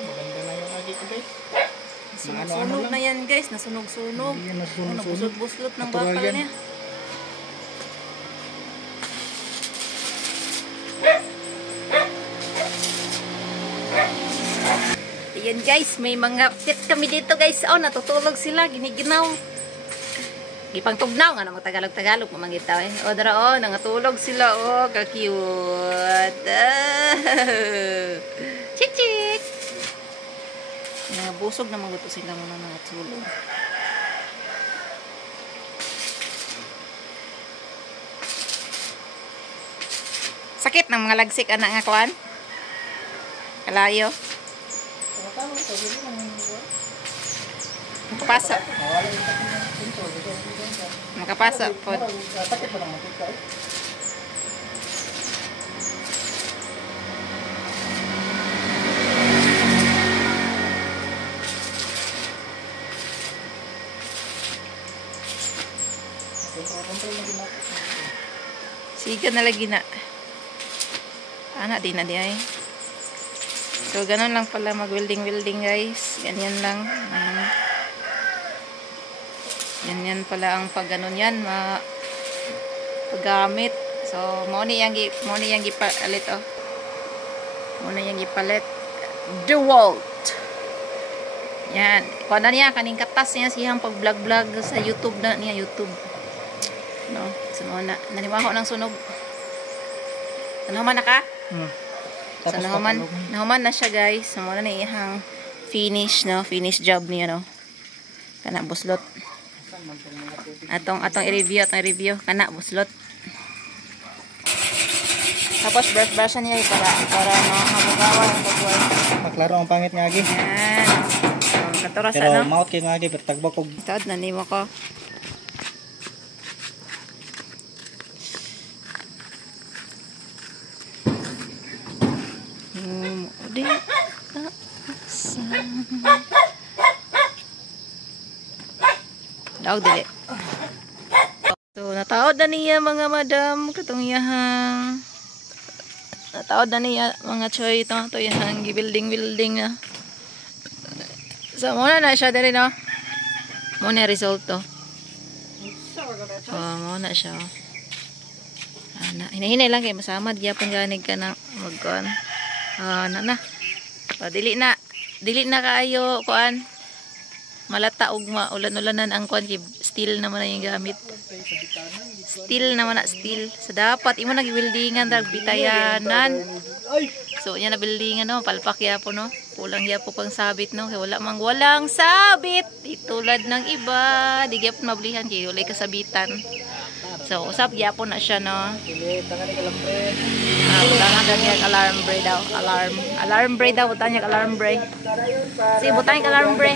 maganda na yung lagi ko guys. Nasunog na yan guys, nasunog-sunog. Nabusot-buslot ng bakal niya. Ayan guys, may mga pet kami dito guys. Oh, natutulog sila, giniginaw. Gipang tugnaw nga na magtagalog-tagalog mamangitaw eh. O dara oh, nangatulog sila oh, ka-cute. Chichik. Nabusog na maguto sila muna natulog. Sakit ng mga lagsik anak nga kuan. Kalayo. Makapasok. Makapasok po. Siga na lagi na. Anak din na di ay. So, ganun lang pala mag-welding guys. Ganyan lang. Ganyan pala ang pag-ganon yan. Paggamit. So, muna yung gipalit oh. Muna yung gipalit. DeWalt. Yan. Kung na niya, kaning katas niya siyang pag-vlog sa YouTube na niya. YouTube. No? So, muna. Nanimaho ng sunog. Ano man na ka? So, nahuman na siya guys. So, muna na ihang finish, no? Finish job niya, no? Kana buslot. Atong i-review. Kana buslot. Tapos brush niya para mahamugawa ang pagbuhay. Maklaro ang pangit nga agi. Yan. So, naturas pero ano? maot kayo nga agi, pero tagba ko. Ito, nanimo ko. Daog dili. So nataod na niya mga madam katong iyahang. Nataod na niya mga choy to iyahang building na. So muna na siya diri no. Muna result to. Oh, muna siya. Ana, hinahinay lang kay masamad gyapon ganig ka na magkuan. Na. Dili na kaayo kuan. Malata og ulan-ulanan ang kuan kay steel naman na yung gamit. Steel naman na steel. So dapat imo nag-weldingan dag bitayanan. So nya na buildingan no, palpak yapo no. Kulang yapo pang sabit no, kay walang sabit. Itulad ng iba, di gyapon mablihan kay walay kasabitan. So usap gyapon na siya no. Butangan kanya alarm bray daw. Alarm bray daw, butangan alarm bray. Si butangan alarm bray.